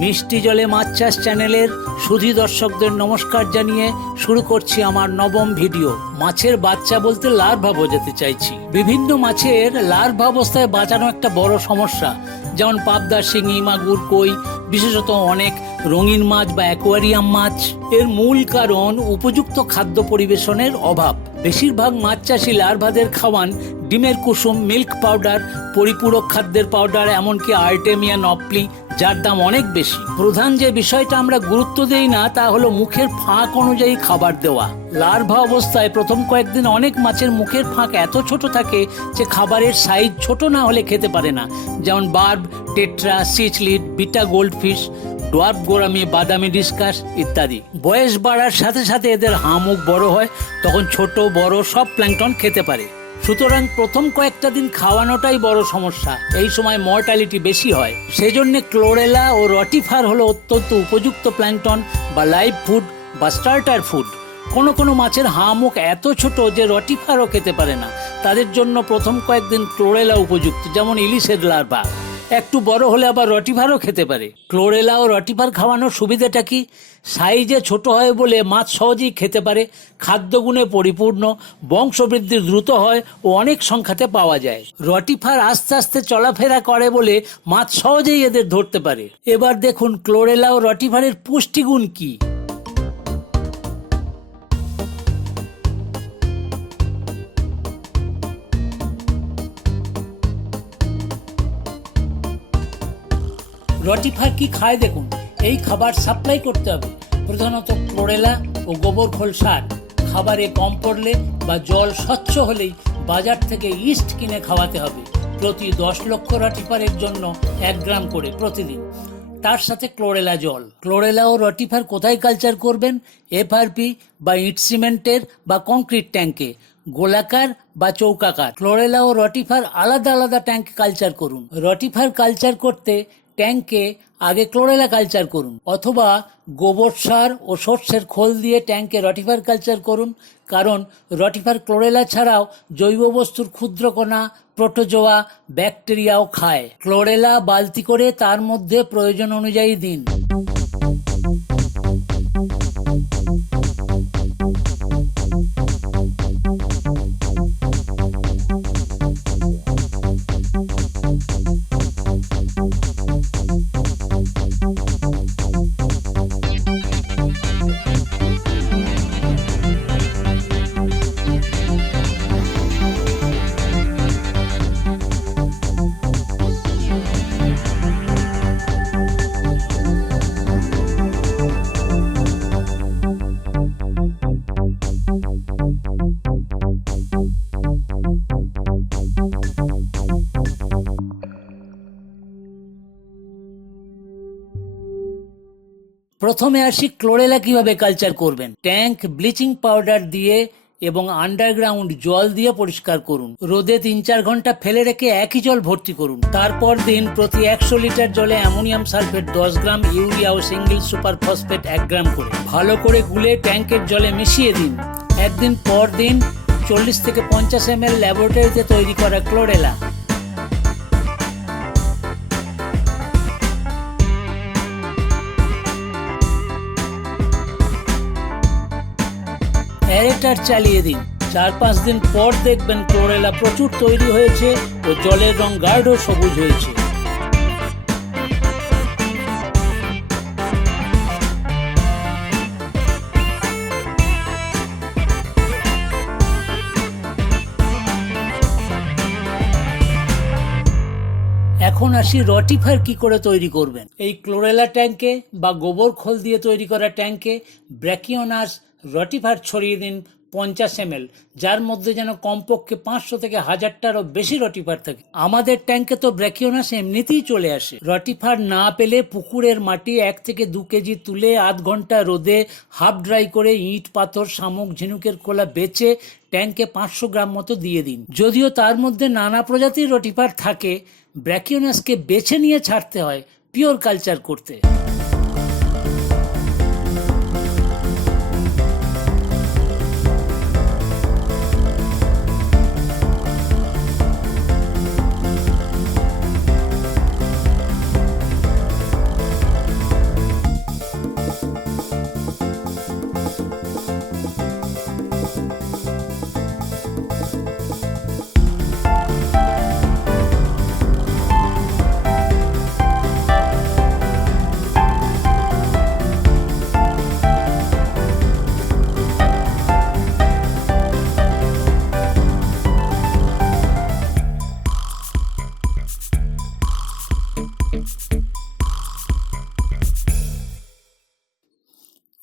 মিষ্টি জলে মাছ চাষ চ্যানেলের সুধী দর্শকদের নমস্কার জানিয়ে শুরু করছি আমার নবম ভিডিও। মাছের বাচ্চা বলতে লার্ভা বোঝাতে চাইছি। বিভিন্ন মাছের লার্ভা অবস্থায় বাঁচানো একটা বড় সমস্যা, যেমন পাবদা, শিঙি, মাগুর, কই, বিশেষত অনেক রঙিন মাছ বা অ্যাকোয়ারিয়াম মাছ। এর মূল কারণ উপযুক্ত খাদ্য পরিবেশনের অভাব। বেশিরভাগ মাছ চাষি লার্ভাদের খাওয়ান ডিমের কুসুম, মিল্ক পাউডার, পরিপূরক খাদ্যের পাউডার, এমনকি আর্টেমিয়া নপ্লি, যার দাম অনেক বেশি। প্রধান যে বিষয়টা আমরা গুরুত্ব দেই না তা হলো মুখের ফাঁক অনুযায়ী খাবার দেওয়া। লার্ভা অবস্থায় প্রথম কয়েকদিন অনেক মাছের মুখের ফাঁক এত ছোট থাকে যে খাবারের সাইজ ছোট না হলে খেতে পারে না, যেমন verb, tetra, cichlid, beta goldfish, dwarf gourami, বাদামি ডিসকাস ইত্যাদি। বয়স বাড়ার সাথে সাথে এদের মুখ বড় হয়, তখন ছোট বড় সব প্ল্যাঙ্কটন খেতে পারে। সুতরাং প্রথম কয়েকটা দিন খাওয়ানোটাই বড় সমস্যা। এই সময় মর্টালিটি বেশি হয়। সেজন্য ক্লোরেলা ও রটিফার হলো অত্যন্ত উপযুক্ত প্ল্যাঙ্কটন বা লাইভ ফুড বা স্টার্টার ফুড। কোনো মাছের মুখ এত ছোট যে রটিফারও খেতে পারে না, তাদের জন্য প্রথম কয়েকদিন ক্লোরেলা উপযুক্ত, যেমন ইলিশের লার্ভা। একটু বড় হলে আবার রটিফারও খেতে পারে। ক্লোরেলা ও রটিফার খাওয়ানোর সুবিধাটা কি? সাইজে ছোট হয় বলে মাছ সহজেই খেতে পারে, খাদ্যগুণে পরিপূর্ণ, বংশবৃদ্ধি দ্রুত হয় ও অনেক সংখ্যাতে পাওয়া যায়। রটিফার আস্তে আস্তে চলাফেরা করে বলে মাছ সহজেই এদের ধরতে পারে। এবার দেখুন ক্লোরেলা ও রটিফারের পুষ্টিগুণ কি। রটিফার কি খায় দেখুন। এই খাবার সাপ্লাই করতে হবে, প্রধানত ক্লোরেলা ও গোবর খোল সার। খাবারে কম পড়লে বা জল স্বচ্ছ হলেই বাজার থেকে ইস্ট কিনে খাওয়াতে হবে। প্রতি 10 লক্ষ রটিফারের জন্য 1 গ্রাম করে প্রতিদিন। তার সাথে ক্লোরেলা জল। ক্লোরেলা ও রটিফার কোথায় কালচার করবেন? এফআরপি বা ইট সিমেন্টের বা কংক্রিট ট্যাঙ্কে, গোলাকার বা চৌকাকার। ক্লোরেলা ও রটিফার আলাদা আলাদা ট্যাঙ্কে কালচার করুন। রটিফার কালচার করতে ট্যাঙ্কে আগে ক্লোরেলা কালচার করুন, অথবা গোবর সার ও সর্ষের খোল দিয়ে ট্যাঙ্কে রটিফার কালচার করুন। কারণ রটিফার ক্লোরেলা ছাড়াও জৈব বস্তুর ক্ষুদ্রকণা, প্রোটোজোয়া, ব্যাকটেরিয়াও খায়। ক্লোরেলা বালতি করে তার মধ্যে প্রয়োজন অনুযায়ী দিন। প্রথমে আসি ক্লোরেলা কিভাবে কালচার করবেন। ট্যাঙ্ক ব্লিচিং পাউডার দিয়ে এবং আন্ডারগ্রাউন্ড জল দিয়ে পরিষ্কার করুন। রোদে 3-4 ঘন্টা ফেলে রেখে একই জল ভর্তি করুন। তারপর দিন প্রতি 100 লিটার জলে অ্যামোনিয়াম সালফেট 10 গ্রাম, ইউরিয়া ও সিঙ্গেল সুপার ফসফেট 1 গ্রাম করে ভালো করে গুলে ট্যাঙ্কের জলে মিশিয়ে দিন। একদিন পর দিন 40 থেকে 50 ml ল্যাবরেটরিতে তৈরি করা ক্লোরেলা। অ্যারেটার চালিয়ে দিন। 4-5 দিন পর দেখবেন ক্লোরেলা প্রচুর তৈরি হয়েছে ও জলের রং গাঢ় সবুজ হয়েছে। এখন আসি রটিফার কি করে তৈরি করবেন। এই ক্লোরেলা ট্যাঙ্কে বা গোবর খোল দিয়ে তৈরি করা ট্যাঙ্কে ব্র্যাকিওনাস রটিফার ছড়িয়ে দিন 50 ml, যার মধ্যে যেন কমপক্ষে 500 থেকে 1000টারও বেশি রটিফার থাকে। আমাদের ট্যাঙ্কে তো ব্র্যাকিওনাস এমনিতেই চলে আসে। রটিফার না পেলে পুকুরের মাটি 1 থেকে 2 কেজি তুলে 8 ঘন্টা রোদে হাফ ড্রাই করে ইট, পাথর, শামুক, ঝিনুকের খোলা বেচে ট্যাঙ্কে 500 গ্রাম মতো দিয়ে দিন। যদিও তার মধ্যে নানা প্রজাতির রটিফার থাকে, ব্র্যাকিওনাসকে বেছে নিয়ে ছাড়তে হয় পিওর কালচার করতে।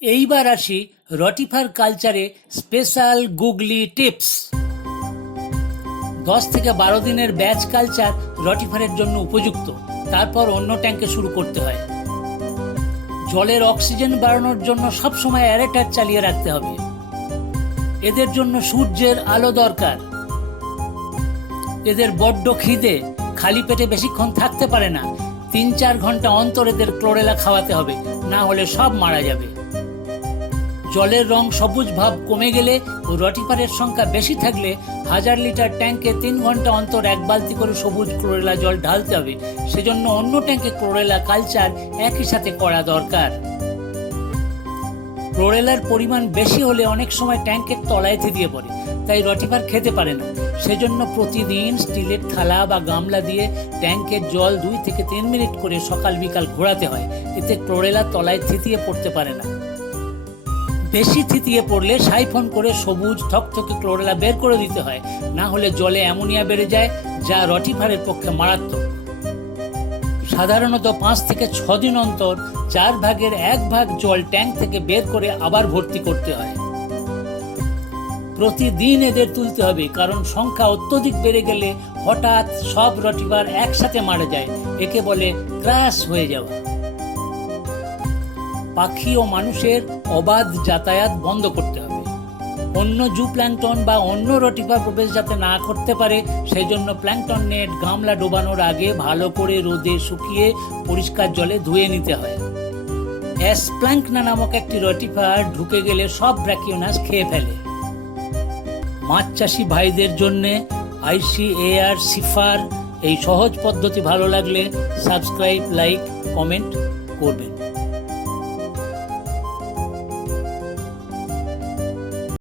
এইবার আসি রটিফার কালচারে স্পেশাল গুগলি টিপস। 10 থেকে 12 দিনের ব্যাচ কালচার রটিফারের জন্য উপযুক্ত। তারপর অন্য ট্যাঙ্কে শুরু করতে হয়। জলের অক্সিজেন বাড়ানোর জন্য সবসময় অ্যারেটার চালিয়ে রাখতে হবে। এদের জন্য সূর্যের আলো দরকার। এদের বড্ড খিদে, খালি পেটে বেশিক্ষণ থাকতে পারে না। 3-4 ঘন্টা অন্তর এদের ক্লোরেলা খাওয়াতে হবে, না হলে সব মারা যাবে। জলের রং সবুজ ভাব কমে গেলে ও রটিফারের সংখ্যা বেশি থাকলে 1000 লিটার ট্যাঙ্কে 3 ঘন্টা অন্তর 1 বালতি করে সবুজ ক্লোরেলা জল ঢালতে হবে। সেজন্য অন্য ট্যাঙ্কে ক্লোরেলা কালচার একই সাথে করা দরকার। ক্লোরেলার পরিমাণ বেশি হলে অনেক সময় ট্যাঙ্কের তলায় থিতিয়ে পড়ে, তাই রটিফার খেতে পারে না। সেজন্য প্রতিদিন স্টিলের থালা বা গামলা দিয়ে ট্যাঙ্কের জল 2 থেকে 3 মিনিট করে সকাল বিকাল ঘোরাতে হয়। এতে ক্লোরেলা তলায় থিতিয়ে পড়তে পারে না। বেশি থিতিয়ে পড়লে সাইফন করে সবুজ থকথকে ক্লোরেলা বের করে দিতে হয়, না হলে জলে অ্যামোনিয়া বেড়ে যায়, যা রটিফারের পক্ষে মারাত্মক। সাধারণত 5 থেকে 6 দিন অন্তর 4 ভাগের 1 ভাগ জল ট্যাঙ্ক থেকে বের করে আবার ভর্তি করতে হয়। প্রতিদিন এদের তুলতে হবে, কারণ সংখ্যা অত্যধিক বেড়ে গেলে হঠাৎ সব রটিফার একসাথে মারা যায়। একে বলে ক্রাশ হয়ে যাওয়া। পাখি ও মানুষের অবাধ যাতায়াত বন্ধ করতে হবে। অন্য জু প্ল্যাঙ্কটন বা অন্য রটিফার প্রবেশ যাতে না করতে পারে, সেই জন্য প্ল্যাঙ্কটন নেট গামলা ডোবানোর আগে ভালো করে রোদে শুকিয়ে পরিষ্কার জলে ধুয়ে নিতে হয়। অ্যাসপ্ল্যাঙ্কনা নামক একটি রটিফার ঢুকে গেলে সব ব্র্যাকিওনাস খেয়ে ফেলে। মাছ চাষি ভাইদের জন্য ICAR সিফার এই সহজ পদ্ধতি ভালো লাগলে সাবস্ক্রাইব, লাইক, কমেন্ট করবেন।